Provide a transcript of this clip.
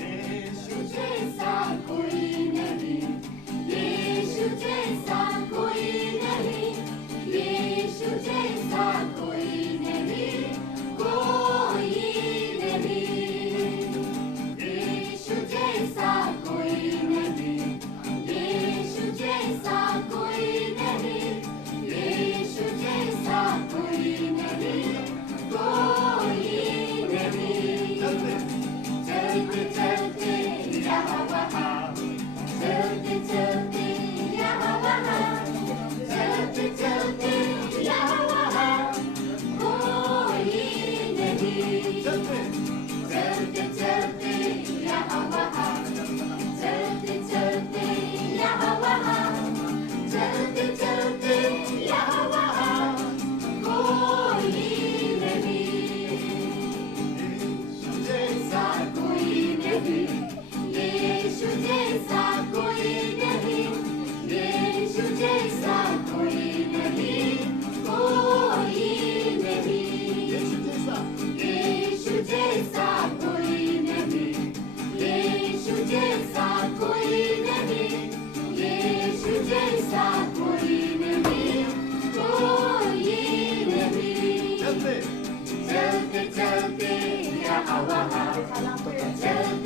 यीशु जैसा कोई नहीं, यीशु जैसा कोई नहीं, यीशु जैसा कोई नहीं, कोई नहीं। यीशु जैसा कोई नहीं, यीशु जैसा कोई नहीं, यीशु जैसा कोई नहीं, कोई नहीं। चलते चलते यहाँ वहाँ, चलते चलते यहाँ वहाँ, चलते चलते यहाँ वहाँ, कोई नहीं। चलते चलते यहाँ वहाँ, चलते चलते यहाँ वहाँ, चलते चलते यहाँ वहाँ, कोई नहीं। यीशु जैसा कोई नहीं, यीशु जैसा कोई नहीं, यीशु जैसा कोई नहीं, कोई नहीं। यीशु जैसा कोई नहीं, यीशु जैसा कोई नहीं, यीशु जैसा कोई नहीं, कोई नहीं। चलते चलते यहाँ वहाँ, चलते